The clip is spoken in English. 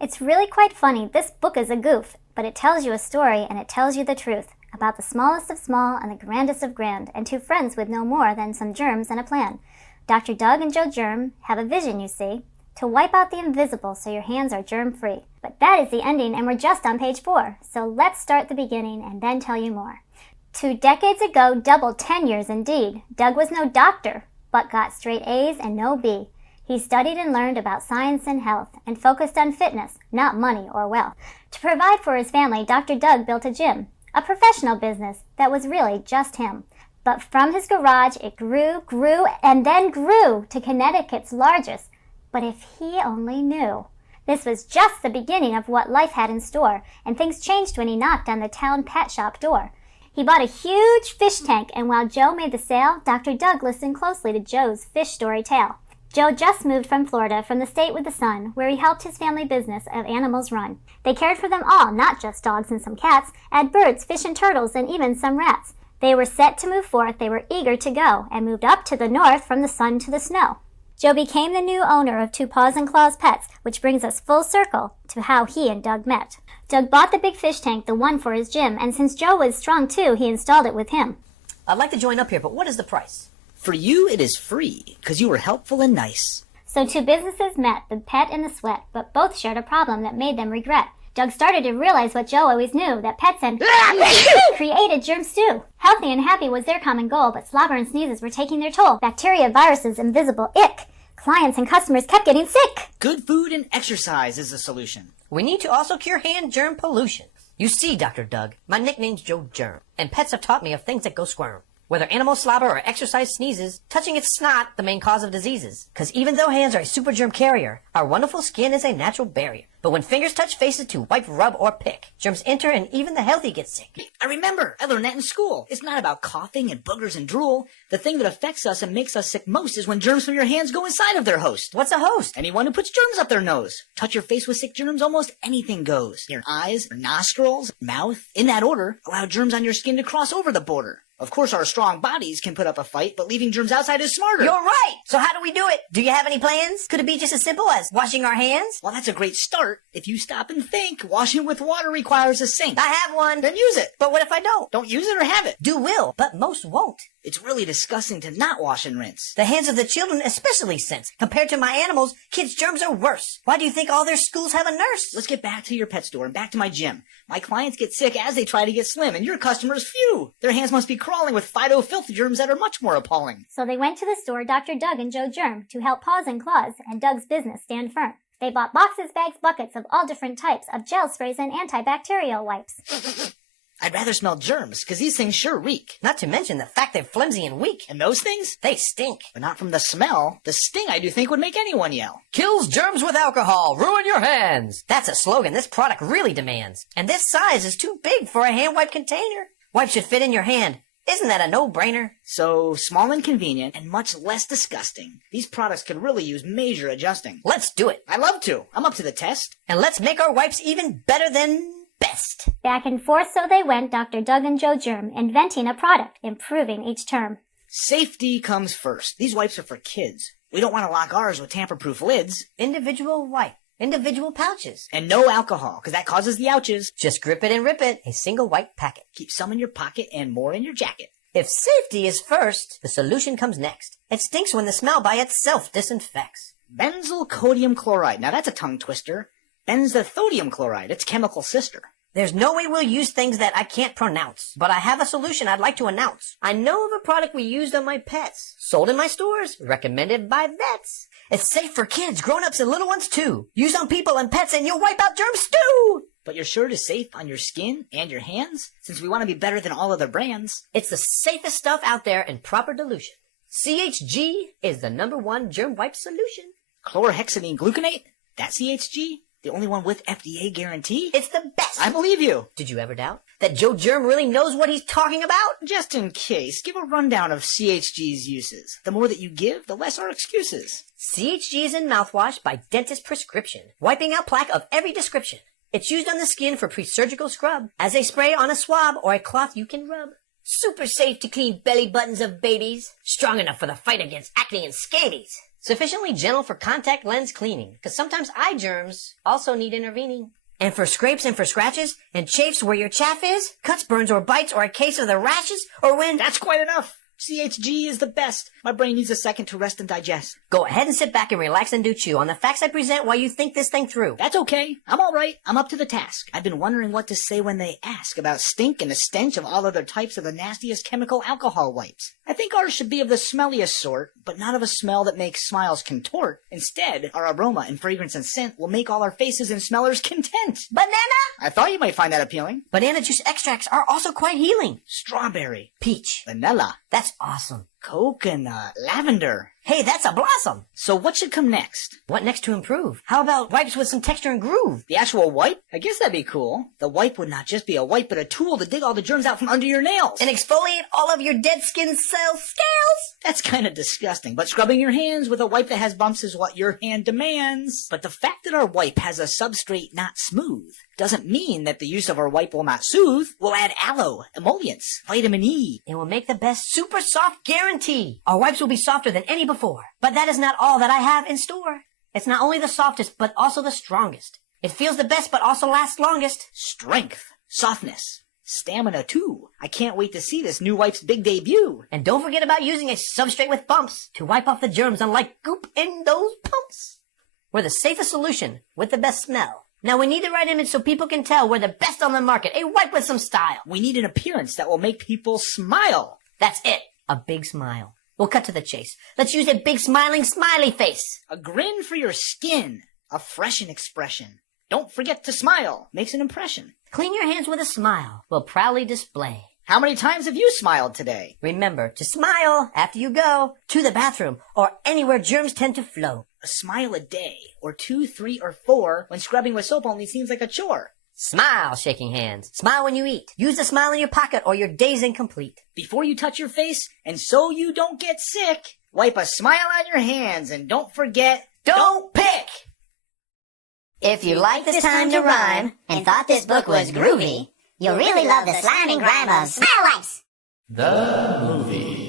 It's really quite funny. This book is a goof, but it tells you a story and it tells you the truth about the smallest of small and the grandest of grand, and two friends with no more than some germs and a plan. Dr. Doug and Joe Germ have a vision, you see, to wipe out the invisible so your hands are germ-free. But that is the ending, and we're just on page 4. So let's start the beginning and then tell you more. 2 decades ago, double 10 years indeed, Doug was no doctor, but got straight A's and no B. He studied and learned about science and health and focused on fitness, not money or wealth. To provide for his family, Dr. Doug built a gym, a professional business that was really just him. But from his garage, it grew, and then grew to Connecticut's largest. But if he only knew. This was just the beginning of what life had in store, and things changed when he knocked on the town pet shop door. He bought a huge fish tank, and while Joe made the sale, Dr. Doug listened closely to Joe's fish story tale. Joe just moved from Florida, from the state with the sun, where he helped his family business of animals run. They cared for them all, not just dogs and some cats, add birds, fish and turtles, and even some rats. They were set to move forth, they were eager to go, and moved up to the north from the sun to the snow. Joe became the new owner of Two Paws and Claws Pets, which brings us full circle to how he and Doug met. Doug bought the big fish tank, the one for his gym, and since Joe was strong too, he installed it with him. I'd like to join up here, but what is the price? For you, it is free, because you were helpful and nice. So two businesses met, the pet and the sweat, but both shared a problem that made them regret. Doug started to realize what Joe always knew, that pets and created germ stew. Healthy and happy was their common goal, but slobber and sneezes were taking their toll. Bacteria, viruses, invisible ick. Clients and customers kept getting sick. Good food and exercise is the solution. We need to also cure hand germ pollution. You see, Dr. Doug, my nickname's Joe Germ, and pets have taught me of things that go squirm. Whether animal slobber or exercise sneezes, touching it's not the main cause of diseases. Cause even though hands are a super germ carrier, our wonderful skin is a natural barrier. But when fingers touch faces to wipe, rub, or pick, germs enter and even the healthy get sick. I remember. I learned that in school. It's not about coughing and boogers and drool. The thing that affects us and makes us sick most is when germs from your hands go inside of their host. What's a host? Anyone who puts germs up their nose. Touch your face with sick germs, almost anything goes. Your eyes, your nostrils, mouth, in that order, allow germs on your skin to cross over the border. Of course, our strong bodies can put up a fight, but leaving germs outside is smarter. You're right! So how do we do it? Do you have any plans? Could it be just as simple as washing our hands? Well, that's a great start. If you stop and think, washing with water requires a sink. I have one. Then use it. But what if I don't? Don't use it or have it. Do will, but most won't. It's really disgusting to not wash and rinse. The hands of the children especially sense. Compared to my animals, kids' germs are worse. Why do you think all their schools have a nurse? Let's get back to your pet store and back to my gym. My clients get sick as they try to get slim, and your customers, phew! Their hands must be crawling with phyto-filth germs that are much more appalling. So they went to the store, Dr. Doug and Joe Germ, to help Paws and Claws and Doug's business stand firm. They bought boxes, bags, buckets of all different types of gel sprays and antibacterial wipes. I'd rather smell germs, because these things sure reek. Not to mention the fact they're flimsy and weak. And those things? They stink. But not from the smell. The sting, I do think, would make anyone yell. Kills germs with alcohol. Ruin your hands. That's a slogan this product really demands. And this size is too big for a hand wipe container. Wipes should fit in your hand. Isn't that a no-brainer? So, small and convenient, and much less disgusting. These products could really use major adjusting. Let's do it. I'd love to. I'm up to the test. And let's make our wipes even better than best. Back and forth so they went, Dr. Doug and Joe Germ, inventing a product, improving each term. Safety comes first. These wipes are for kids. We don't want to lock ours with tamper-proof lids. Individual wipe. Individual pouches. And no alcohol, because that causes the ouches. Just grip it and rip it. A single white packet. Keep some in your pocket and more in your jacket. If safety is first, the solution comes next. It stinks when the smell by itself disinfects. Benzalkonium chloride. Now that's a tongue twister. Benzethonium chloride. It's chemical sister. There's no way we'll use things that I can't pronounce. But I have a solution I'd like to announce. I know of a product we used on my pets. Sold in my stores. Recommended by vets. It's safe for kids, grown-ups, and little ones too. Use on people and pets and you'll wipe out germs too! But you're sure it is safe on your skin and your hands? Since we want to be better than all other brands. It's the safest stuff out there in proper dilution. CHG is the #1 germ wipe solution. Chlorhexidine gluconate? That CHG? The only one with FDA guarantee? It's the best! I believe you! Did you ever doubt that Joe Germ really knows what he's talking about? Just in case, give a rundown of CHG's uses. The more that you give, the less our excuses. CHG is in mouthwash by dentist prescription, wiping out plaque of every description. It's used on the skin for pre-surgical scrub, as a spray on a swab or a cloth you can rub. Super safe to clean belly buttons of babies. Strong enough for the fight against acne and scabies. Sufficiently gentle for contact lens cleaning, because sometimes eye germs also need intervening. And for scrapes and for scratches, and chafes where your chaff is, cuts, burns, or bites, or a case of the rashes, or when... That's quite enough. CHG is the best. My brain needs a second to rest and digest. Go ahead and sit back and relax and do chew on the facts I present while you think this thing through. That's okay. I'm all right. I'm up to the task. I've been wondering what to say when they ask about stink and the stench of all other types of the nastiest chemical alcohol wipes. I think ours should be of the smelliest sort, but not of a smell that makes smiles contort. Instead, our aroma and fragrance and scent will make all our faces and smellers content. Banana! I thought you might find that appealing. Banana juice extracts are also quite healing. Strawberry. Peach. Vanilla. That's awesome. Coconut. Lavender. Hey, that's a blossom. So what should come next? What next to improve? How about wipes with some texture and groove? The actual wipe? I guess that'd be cool. The wipe would not just be a wipe, but a tool to dig all the germs out from under your nails. And exfoliate all of your dead skin cells scales? That's kind of disgusting, but scrubbing your hands with a wipe that has bumps is what your hand demands. But the fact that our wipe has a substrate not smooth doesn't mean that the use of our wipe will not soothe. We'll add aloe, emollients, vitamin E. It will make the best super soft guarantee. Our wipes will be softer than any before. But that is not all that I have in store. It's not only the softest, but also the strongest. It feels the best, but also lasts longest. Strength, softness, stamina too. I can't wait to see this new wipe's big debut. And don't forget about using a substrate with bumps to wipe off the germs, unlike goop in those pumps. We're the safest solution with the best smell. Now we need the right image so people can tell we're the best on the market. A wipe with some style. We need an appearance that will make people smile. That's it. A big smile. We'll cut to the chase. Let's use a big smiling smiley face. A grin for your skin. A freshen expression. Don't forget to smile. Makes an impression. Clean your hands with a smile. We'll proudly display. How many times have you smiled today? Remember to smile after you go to the bathroom or anywhere germs tend to flow. A smile a day, or 2, 3, or 4, when scrubbing with soap only seems like a chore. Smile, shaking hands. Smile when you eat. Use the smile in your pocket or your day's incomplete. Before you touch your face, and so you don't get sick, wipe a smile on your hands, and don't forget, don't pick! If you like this time to rhyme and thought this book was groovy, you'll really love the slime and grime of Smile Wipes! The movie.